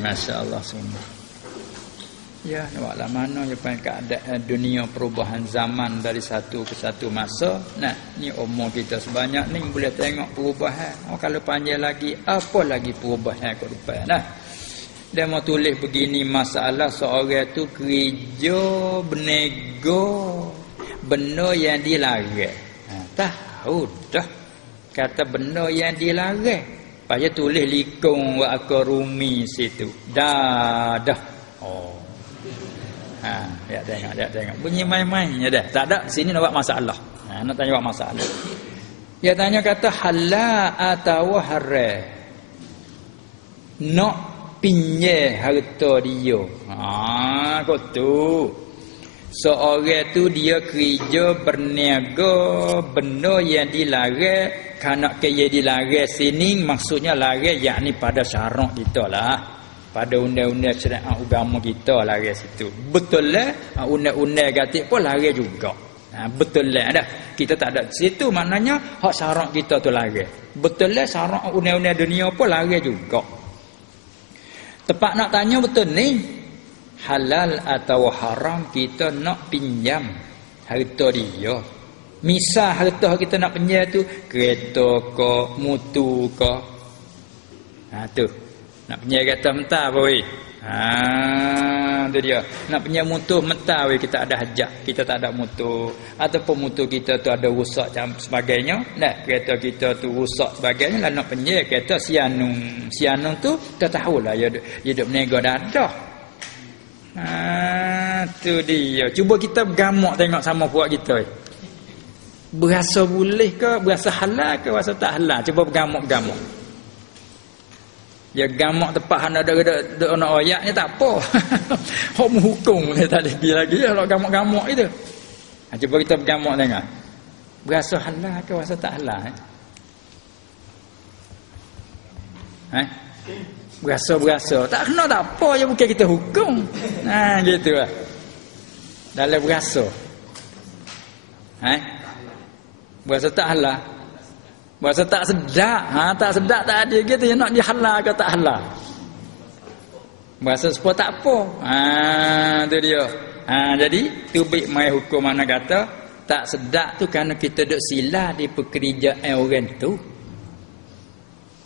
Masya-Allah semua. Ya, naklah mana je keadaan dunia perubahan zaman dari satu ke satu masa. Nah, ni umur kita sebanyak ni boleh tengok perubahan. Kalau panjang lagi, apa lagi perubahan ke depan. Nah, dia mau tulis begini, masalah seorang tu kerja bernego benda yang dilarang. Tahu dah kata benda yang dilarang. Paya tulis likung wa akarumi situ. Dah. Oh. Ya tengok. Bunyi main-main ya dah. Tak ada sini nak buat masalah. Nak tanya buat masalah. Dia tanya kata halal atau haram. Nak pinjam harta dia. Kau tu. Seorang tu dia kerja berniaga benda yang dilarang, kerana kaya dilarang sini maksudnya larang yakni pada syarak kita lah. Pada undang-undang syariat agama kita larang situ. Betul lah undang-undang gatik pun larang juga. Betul lah dah. Kita tak ada situ maknanya hak syarak kita tu larang. Betul lah syarak undang-undang dunia pun larang juga. Tepat nak tanya betul ni. Halal atau haram kita nak pinjam harta dia. Misal harta kita nak pinjam tu kereta ke, motor ke. Tu. Nak pinjam kereta mentah boy. Tu dia. Nak pinjam motor mentah boy, kita ada hajat, kita tak ada motor ataupun motor kita tu ada rosak dan sebagainya. Nah, kereta kita tu rosak sebagainya lah nak pinjam kereta Sianung. Sianung tu kita tahulah dia duk berniaga dadah. Tu dia. Cuba kita bergamak tengok sama puak kita. Berasa boleh ke, berasa halal ke, berasa tak halal. Cuba bergamak-gamak. Ya gamak tepat hang ada nak ayat ni tak apa. Hak menghukum dia tak lagi kalau gamak-gamak itu. Cuba kita bergamak tengok. Berasa halal ke, berasa tak halal? Berasa. Tak kena tak apa je bukan kita hukum. Gitu lah. Dalam berasa. Berasa tak halal. Berasa tak sedap. Tak sedap tak ada gitu yang nak dihalal ke tak halal. Berasa sepuluh tak apa. Tu dia. Jadi tubik mai hukum mana kata tak sedap tu kerana kita duk sila di pekerjaan orang tu.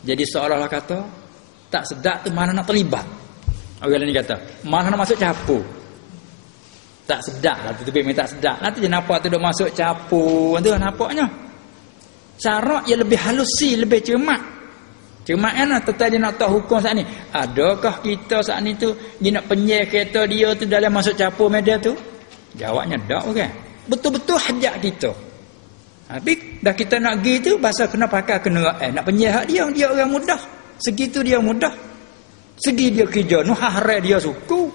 Jadi seolah-olah kata tak sedap tu mana nak terlibat. Orang lain kata, mana nak masuk campur. Tak sedap lah tu memang tak sedap. Nanti je nampak tu duk masuk campur. Tu nampaknya. Syarat yang lebih halusi, lebih cermat. Cermat kan tetap dia nak tahu hukum saat ni. Adakah kita saat ni tu dia nak penyel kereta dia tu dalam masuk campur media tu? Jawabnya tak bukan. Betul-betul hajat kita. Habis dah kita nak pergi tu pasal kena pakai kenderaan. Nak penyel hak dia orang mudah. Segitu dia mudah. Segi dia kerja nu harai dia suku.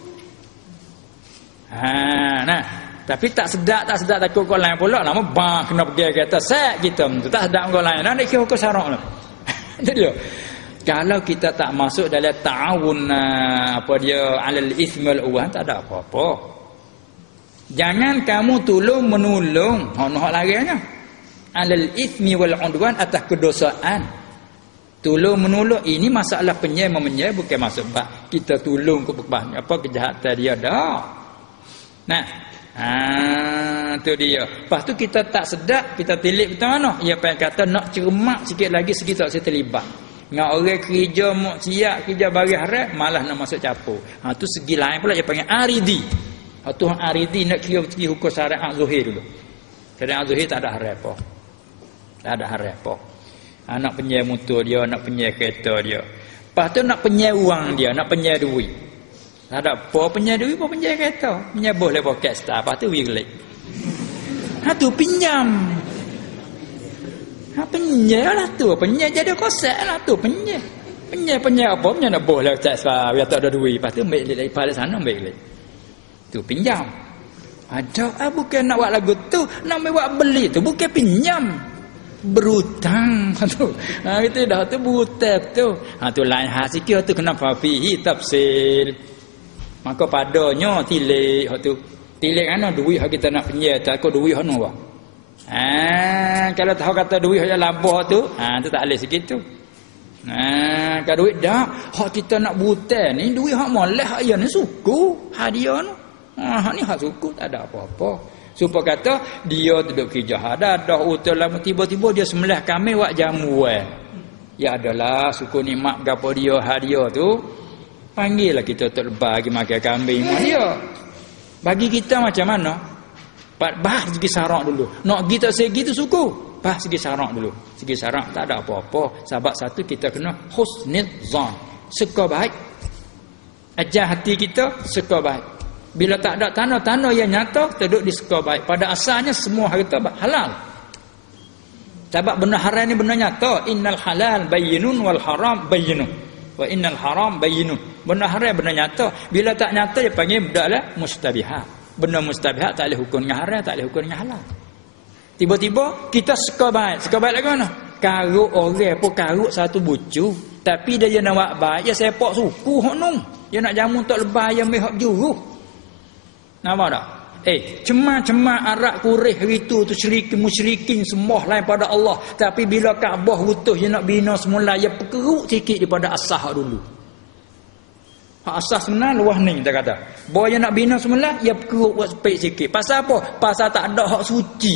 Tapi tak sedap takut kau lain pula lama bang kena pergi kata set kita tu tak sedap kau lain. Nak kira kau syarak lah. Jadi kalau kita tak masuk dalam ta'awun apa dia alal ithmal uwan tak ada apa-apa. Jangan kamu tolong menolong hak larinya. Alal ithmi wal udwan atas kedosaan. Tolong menolong ini masalah penyel bukan masuk bab kita tolong ke apa kejahatan dia dah. Tu dia. Lepas tu kita tak sedap, kita tilik betul mana? Ia pun kata nak cermat sikit lagi segi tak saya terlibat. Dengan orang kerja maksiat, kerja bagi haram malah nak masuk campur. Tu segi lain pula dia panggil aridi. Tu aridi nak kira hukum syariat zuhir dulu. Syariat zuhir tak ada haram apa. Tak ada haram apa. Nak penyel motor dia, nak penyel kereta dia. Lepas tu nak penyel wang dia, nak penyel duit. Tak ada apa penyel duit, apa penyel kereta. Penyel boleh poket star, lepas tu wirik. Tu pinjam. Penyel lah tu. Penyel jadi kosak lah tu. Penyel apa? Penyel nak boleh poket star, biar tak ada duit. Lepas tu ambil dari pada sana, ambil. Tu pinjam. Ada bukan nak buat lagu tu, nak buat beli tu, bukan pinjam. Berutang tu. Itu dah tu berutang tu. Tu lain hal sikit tu kena fihi tafsil. Maka padanya tilik tu. Tilik ana duit hak kita nak penyel takut duit hak apa. Kalau tahu kata duit hak labah tu, tu tak boleh sikit tu. Kalau duit dah, hak kita nak butai ni duit hak molek hak ya ni suku, hadiah ni. Hak ni hak suku tak ada apa-apa. Supaya kata dia duduk kerja dah utul lama tiba-tiba dia sembelih kami wak jamu ya adalah suku nikmat gapo dia hadiah tu panggillah kita untuk bagi makan kambing dia. Bagi kita macam mana? Bahas segi sarak dulu. Nak kita segi tu suku. Bahas segi sarak dulu. Segi sarak tak ada apa-apa. Sebab satu kita kena husnul zan. Suka baik. Ajar hati kita suka baik. Bila tak ada tanda-tanda yang nyata, duduk di suka baik. Pada asalnya semua harta halal. Sebab benda haram ni benda nyata. Innal halal bayyinun wal haram bayyinun. Wa innal haram bayyinun. Benda haram benda nyata. Bila tak nyata dia panggil benda lah mustabihat. Benda mustabihat tak boleh hukum dengan haram, tak boleh hukum dengan halal. Tiba-tiba kita suka baik. Suka baik lagu mana? Karuk orang pun karuk satu bucu. Tapi dia nak buat baik, dia sepak suku hok nung. Dia nak jamu untuk lebah yang mehak juruh. Nampak tak? Cemah-cemah arak kurih hari tu musyrikin sembah lain pada Allah. Tapi bila Kaabah utuh dia nak bina semula, dia perkeruk sikit daripada asah dulu. Hak asas sebenar luah ni kita kata. Bahawa dia nak bina semula, dia perkeruk buat sepik sikit. Pasal apa? Pasal tak ada hak suci.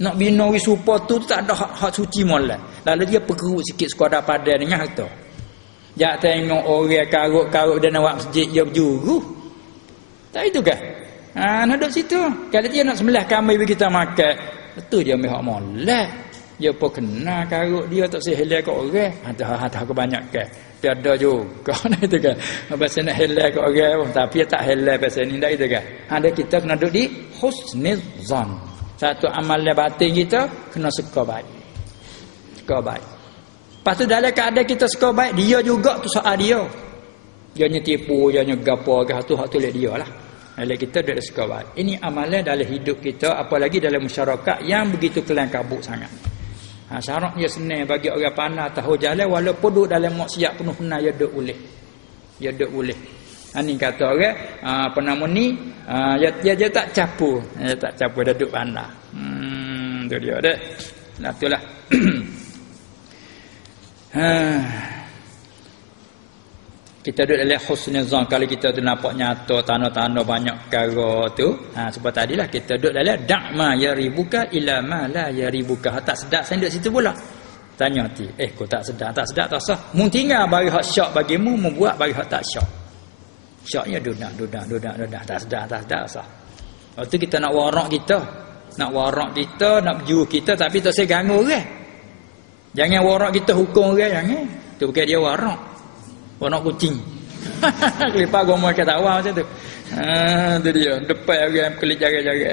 Nak bina wisupa tu tak ada hak suci molek. Lalu dia perkeruk sikit sekadar padan dengan harta. Jak tengok orang karuk-karuk dia nak buat masjid dia berjuru. Tak itu kan? Nak duduk situ. Kalau dia nak sembelah kambing bagi kita makan, betul dia ambil hak molek. Dia pun kena karuk dia tak sehelai kat orang. Ada kebanyakan. Tiada juga itu kan. Pasal nak helai kat orang tapi tak helai pasal ni dah itu kan. Ada kita kena duduk di husnul zan. Satu amalan batin kita kena suka baik. Suka baik. Lepas tu dalam keadaan kita suka baik, dia juga tu soal dia. Dia tipu, dia gapo ke hak tu lihat dia lah. Dalam kita dia suka baik. Ini amalan dalam hidup kita, apalagi dalam masyarakat yang begitu kelam kabut sangat. Syarat dia senang bagi orang pandai tahu jalan walaupun duduk dalam maksiat penuh benar dia duduk boleh. Dia duduk boleh. Ni kata orang apa nama ni dia tak capu. Dia tak capu dia duduk pandai. Tu dia dah. Nah itulah. Kita duduk dalam husnul zan kalau kita tu nampak nyata tanda-tanda banyak perkara tu. Sebab tadilah kita duduk dalam da'ma yaribuka ila ma la yaribuka. Tak sedap saya duduk situ pula. Tanya hati, kau tak sedap tak sah. Mun tinggal bagi hak syak bagimu, membuat bagi hak tak syak. Syaknya dudak tak sedap sah. Waktu kita nak warak kita, nak berjuru kita tapi tak saya ganggu orang. Jangan warak kita hukum orang jangan. Tu bukan dia warak. Warak kucing. Lepas agama kata awal macam tu. Tu dia, depan orang kelip jaga-jaga.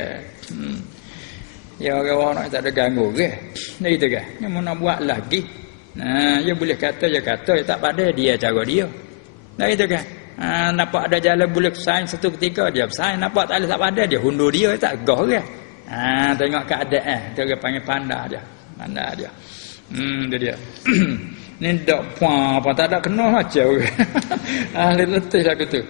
Ya orang tak ada ganggu ke. Nah itu kan. Yang mau nak buat lagi. Dia boleh kata dia tak pandai dia cara dia. Nah itu kan. Nampak ada jalan boleh sign satu ketika dia sign, nampak tak pandai dia hundur dia tak gah kan. Tengok keadaan, dia orang panggil pandai dia. Pandai dia. Dia dia. Ni dak puan apa tak ada kena macam orang. Letih aku tu.